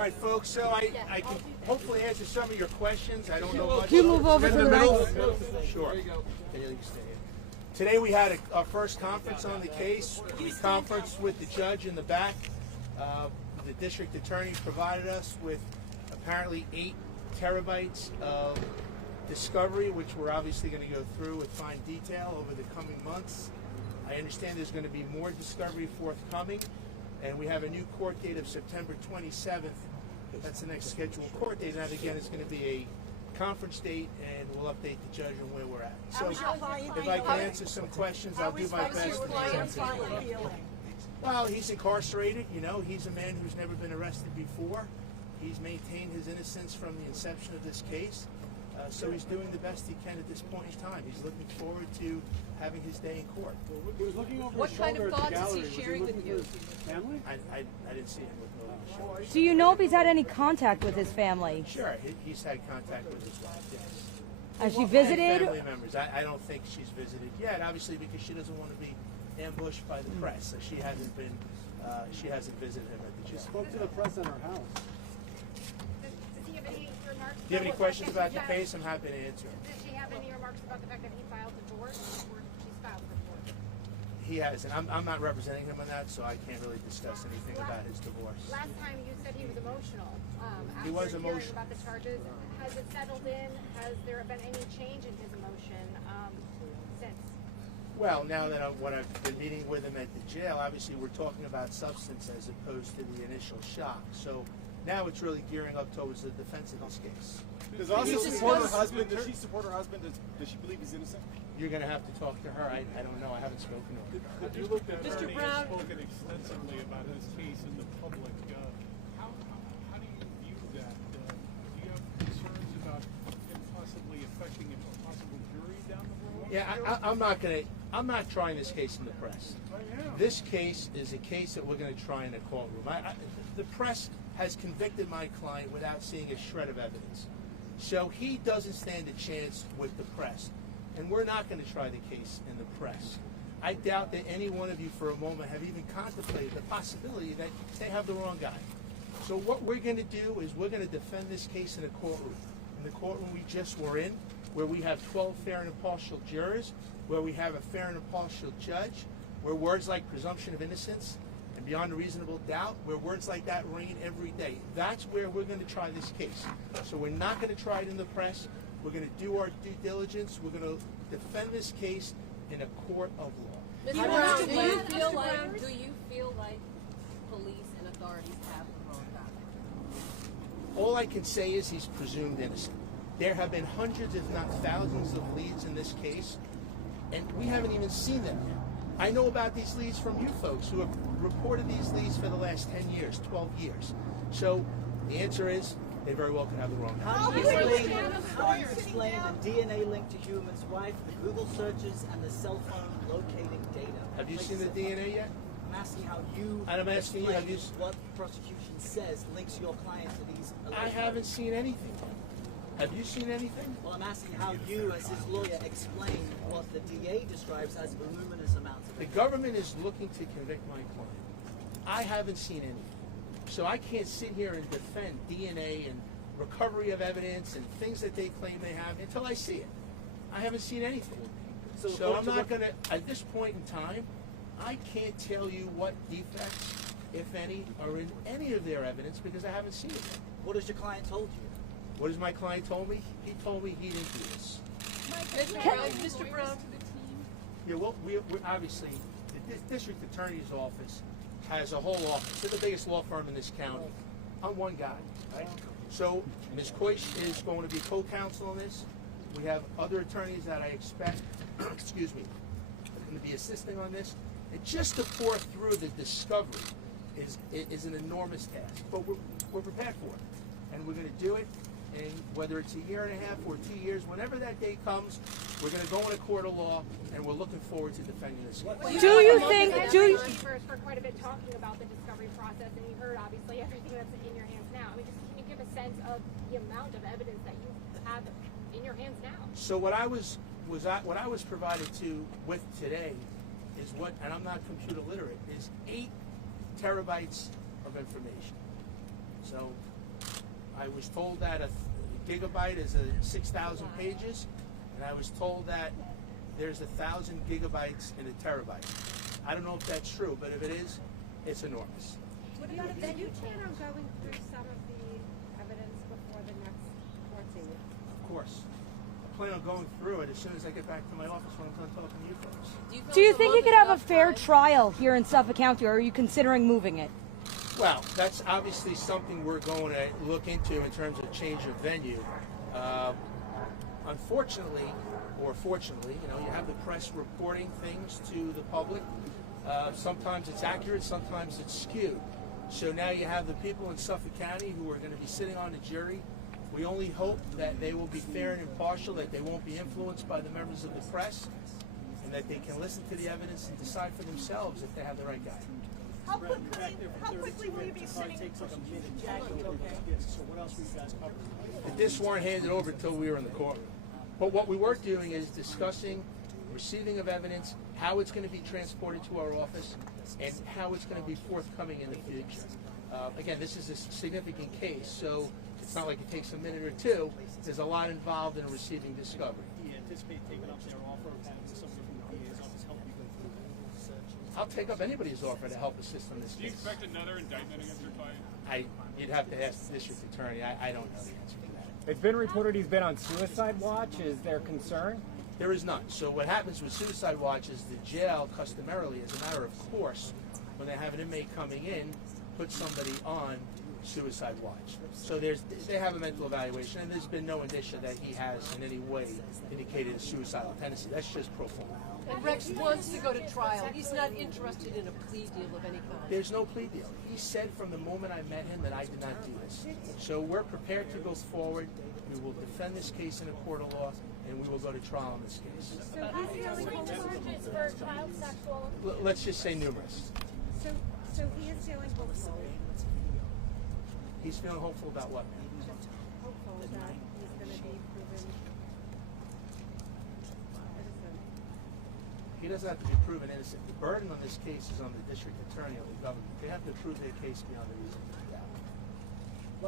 All right, folks, so I can hopefully answer some of your questions. I don't know much. Can you move over to the right? Sure. Today we had our first conference on the case. We conferenced with the judge in the back. The district attorney provided us with apparently 8 terabytes of discovery, which we're obviously going to go through with fine detail over the coming months. I understand there's going to be more discovery forthcoming. And we have a new court date of September 27th. That's the next scheduled court date. That again is going to be a conference date, and we'll update the judge on where we're at. So if I can answer some questions, I'll do my best. Well, he's incarcerated. You know, he's a man who's never been arrested before. He's maintained his innocence from the inception of this case. So he's doing the best he can at this point in time. He's looking forward to having his day in court. He was looking over what his kind shoulder of thoughts at the gallery. is he sharing with you? Family? I didn't see him looking over his shoulder. Do you know if he's had any contact with his family? Sure, he's had contact with his wife, yes. Has she visited? Family members. I don't think she's visited yet, obviously because she doesn't want to be ambushed by the press. So she hasn't visited him at the jail. She spoke to the press in her house. Do you have any questions about the case? I'm happy to answer. Did she have any remarks about the fact that he filed divorce, or she's filed divorce? He hasn't. I'm not representing him on that, so I can't really discuss anything about his divorce. Last time you said he was emotional. He was after emotional. hearing about the charges. Has it settled in? Has there been any change in his emotion since? Well, now that when I've been meeting with him at the jail, obviously we're talking about substance as opposed to the initial shock. So now it's really gearing up towards the defense of this case. Does also support her husband? Does she support her husband? Does she believe he's innocent? You're going to have to talk to her. I don't know. I haven't spoken to her. You looked at Mr. Brown has spoken extensively about his case in the public. How do you view that? Do you have concerns about him possibly affecting a possible jury down the road? Yeah, I'm not trying this case in the press. This case is a case that we're going to try in a courtroom. The press has convicted my client without seeing a shred of evidence. So he doesn't stand a chance with the press. And we're not going to try the case in the press. I doubt that any one of you for a moment have even contemplated the possibility that they have the wrong guy. So what we're going to do is we're going to defend this case in a courtroom. In the courtroom we just were in, where we have 12 fair and impartial jurors, where we have a fair and impartial judge, where words like presumption of innocence and beyond a reasonable doubt, where words like that reign every day. That's where we're going to try this case. So we're not going to try it in the press. We're going to do our due diligence. We're going to defend this case in a court of law. Mr. Brown, do you feel like police and authorities have the wrong guy? All I can say is he's presumed innocent. There have been hundreds, if not thousands, of leads in this case, and we haven't even seen them yet. I know about these leads from you folks who have reported these leads for the last 10 years, 12 years. So the answer is they very well could have the wrong guy. How do you explain the DNA link to Human's wife, the Google searches, and the cell phone locating data? Have you seen the DNA yet? I'm asking how you And I'm asking you, have you? what the prosecution says links your client to these. I haven't seen anything. Have you seen anything? Well, I'm asking how you, as his lawyer, explain what the DA describes as voluminous amounts of The government is looking to convict my client. I haven't seen anything. So I can't sit here and defend DNA and recovery of evidence and things that they claim they have until I see it. I haven't seen anything. So I'm not going to, at this point in time, I can't tell you what defects, if any, are in any of their evidence because I haven't seen it. What has your client told you? What has my client told me? He told me he didn't do this. Mr. Brown, to the team. Yeah, well, we're obviously, the district attorney's office has a whole office. They're the biggest law firm in this county. I'm one guy, right? So Ms. Koish is going to be co-counsel on this. We have other attorneys that I expect, excuse me, are going to be assisting on this. And just to pour through the discovery is an enormous task, but we're prepared for it. And we're going to do it. And whether it's a year and a half or 2 years, whenever that day comes, we're going to go in a court of law, and we're looking forward to defending this case. Do you think? For quite a bit talking about the discovery process, and you heard obviously everything that's in your hands now. I mean, just can you give a sense of the amount of evidence that you have in your hands now? So what I was provided with today is what, and I'm not computer literate, is 8 terabytes of information. So I was told that a gigabyte is 6,000 pages, and I was told that there's 1,000 gigabytes in a terabyte. I don't know if that's true, but if it is, it's enormous. Do you plan on going through some of the evidence before the next court date? Of course. I plan on going through it as soon as I get back to my office when I'm done talking to you folks. Do you think you could have a fair trial here in Suffolk County, or are you considering moving it? Well, that's obviously something we're going to look into in terms of change of venue. Unfortunately, or fortunately, you have the press reporting things to the public. Sometimes it's accurate, sometimes it's skewed. So now you have the people in Suffolk County who are going to be sitting on the jury. We only hope that they will be fair and impartial, that they won't be influenced by the members of the press, and that they can listen to the evidence and decide for themselves if they have the right guy. How quickly will you be sitting? The discs weren't handed over until we were in the courtroom. But what we were doing is discussing receiving of evidence, how it's going to be transported to our office, and how it's going to be forthcoming in the future. Again, this is a significant case, so it's not like it takes a minute or two. There's a lot involved in receiving discovery. Do you anticipate taking up their offer of having someone from the DA's office help you go through the search? I'll take up anybody's offer to help assist on this Do you case. expect another indictment against your client? You'd have to ask the district attorney. I don't know the answer to that. It's been reported he's been on suicide watch. Is there concern? There is none. So what happens with suicide watch is the jail customarily, as a matter of course, when they have an inmate coming in, puts somebody on suicide watch. So they have a mental evaluation, and there's been no indicia that he has in any way indicated a suicidal tendency. That's just pro forma. And Rex wants to go to trial. He's not interested in a plea deal of any kind. There's no plea deal. He said from the moment I met him that I did not do this. So we're prepared to go forward. We will defend this case in a court of law, and we will go to trial on this case. So he's dealing with charges for child sexual. Let's just say numerous. So he is feeling hopeful. He's feeling hopeful about what? Hopeful that he's going to be proven innocent. He doesn't have to be proven innocent. The burden on this case is on the district attorney or the government. They have to prove their case beyond a reasonable doubt.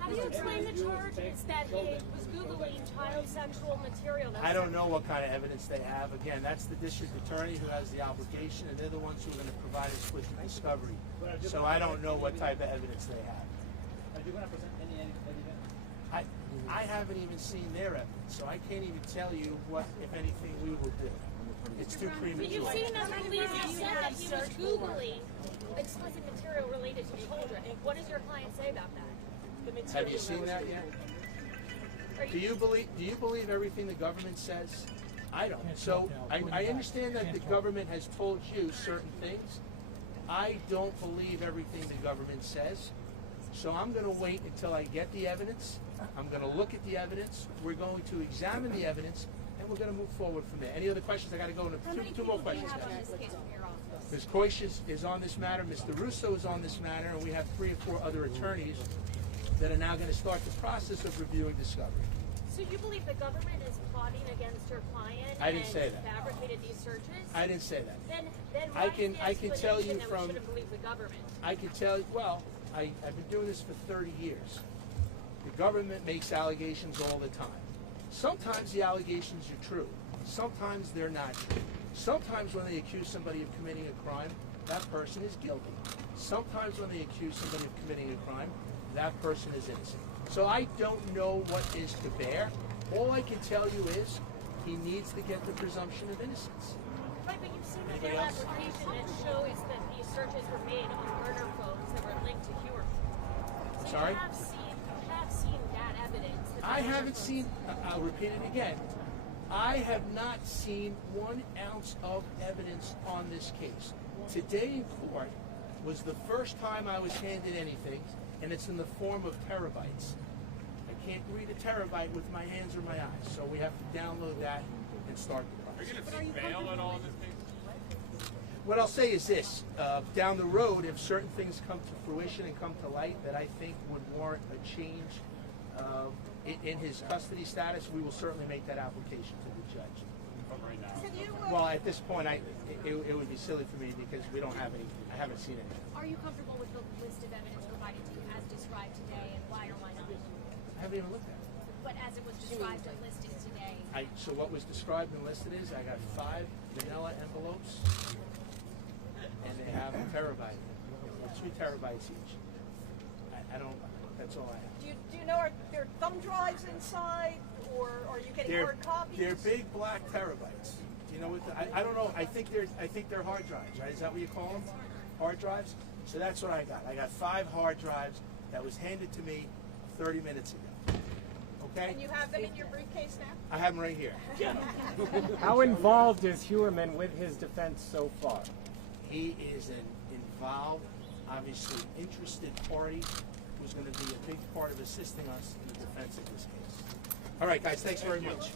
How do you explain the charges that he was Googling child sexual material? I don't know what kind of evidence they have. Again, that's the district attorney who has the obligation, and they're the ones who are going to provide us with the discovery. So I don't know what type of evidence they have. Are you going to present any evidence? I haven't even seen their evidence, so I can't even tell you what, if anything, we will do. It's too But premature. you've seen that release. You said that he was Googling explicit material related to children. What does your client say about that? The material Have you seen that yet? Do you believe everything the government says? I don't. So I understand that the government has told you certain things. I don't believe everything the government says. So I'm going to wait until I get the evidence. I'm going to look at the evidence. We're going to examine the evidence, and we're going to move forward from there. Any other questions? I got to go into two more questions. Ms. Koish is on this matter. Mr. Russo is on this matter, and we have 3 or 4 other attorneys that are now going to start the process of reviewing discovery. So you believe the government is plotting against your client I didn't say that. fabricated these searches? I didn't say that. Then I why can- is the I can tell you explanation that from- we shouldn't believe the government? I can tell you, well, I've been doing this for 30 years. The government makes allegations all the time. Sometimes the allegations are true. Sometimes they're not true. Sometimes when they accuse somebody of committing a crime, that person is guilty. Sometimes when they accuse somebody of committing a crime, that person is innocent. So I don't know what is to bear. All I can tell you is he needs to get the presumption of innocence. Right, but you've seen the Anybody whole else? application that shows that these searches were made on murder phones that were linked to Hewer. So Sorry? you have seen that evidence. that the I murder haven't phones- seen, I'll repeat it again, I have not seen 1 ounce of evidence on this case. Today in court was the first time I was handed anything, and it's in the form of terabytes. I can't read a terabyte with my hands or my eyes, so we have to download that and start the Are you process. going to seek bail at all in this case? What I'll say is this, down the road, if certain things come to fruition and come to light that I think would warrant a change in his custody status, we will certainly make that application to the judge. But right now. Well, at this point, it would be silly for me because we don't have any, I haven't seen anything. Are you comfortable with the list of evidence provided to you as described today, and why or why not? I haven't even looked at it. But as it was described and listed today. So what was described and listed is I got 5 vanilla envelopes, and they have a terabyte, 2 terabytes each. I don't. That's all I have. Do you know, are there thumb drives inside, or are you getting hard copies? They're big black terabytes. You know what? I don't know. I think they're hard drives, right? Is that what you call them? Hard drives. So that's what I got. I got 5 hard drives that was handed to me 30 minutes ago. Okay. And you have them in your briefcase now? I have them right here. How involved is Huerman with his defense so far? He is an involved, obviously interested party who's going to be a big part of assisting us in the defense of this case. All right, guys. Thanks very much.